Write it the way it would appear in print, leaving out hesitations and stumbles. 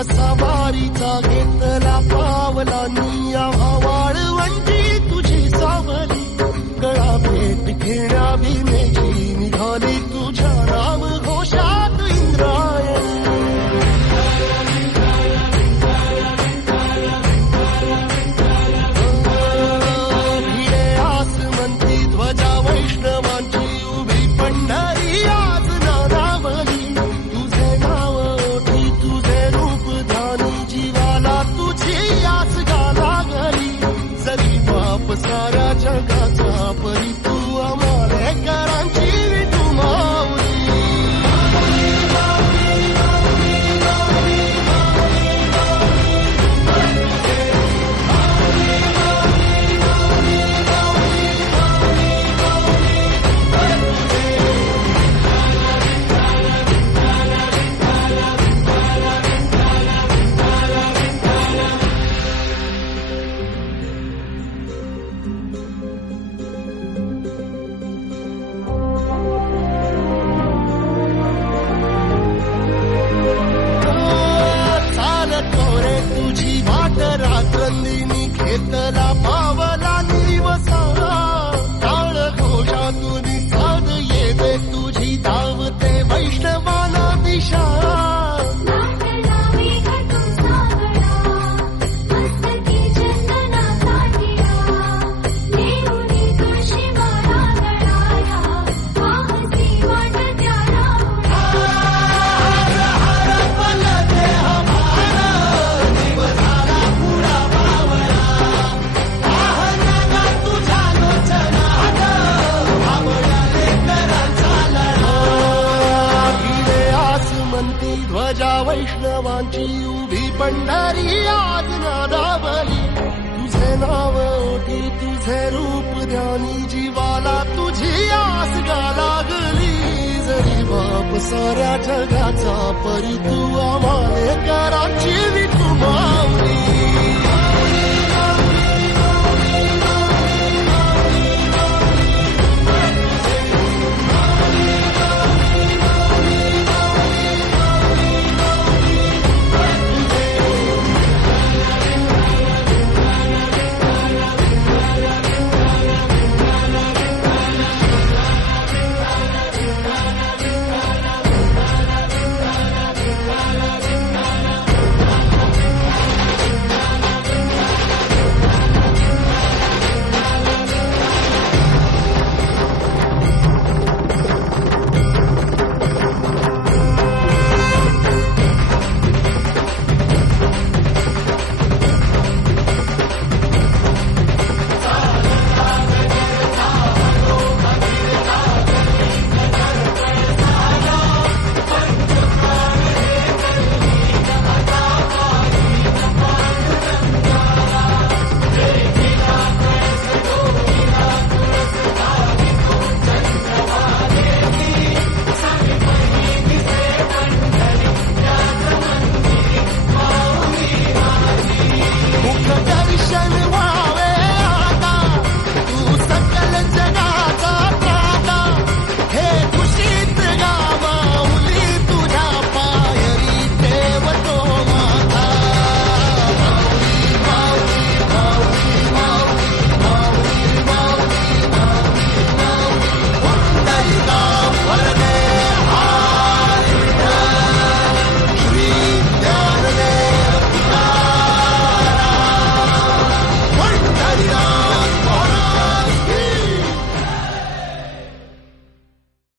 वसा वारीचा घेतला पावलांनी आम्हा वाळवंटी तुझी सावली गळा भेट घेण्या भीमेची निघाली तुझ्या नाम घोषात इंद्रायणी भिडे आसमंती ध्वजा वैष्णवांची उभी पंढरी आज नानावली तुझे नाव ओठी तुझे रूप ध्यानी जीवाला तुझी आस गाला गली जरी बाप साऱ्या जगाचा परी तू आम्हाले करांची तू माऊली तुझी वाट रात्रंदिनी घेतला पावला निवसा टाळ घोषातून साध येते तुझी धावते वैष्णवाला दिशा ध्वजा वैष्णवांची उभी पंढरी आज नादावली तुझे नाव ओठी तुझे रूप ध्यानी जीवाला तुझी आस गा लागली जरी बाप साऱ्या जगाचा परी तू आम्हाले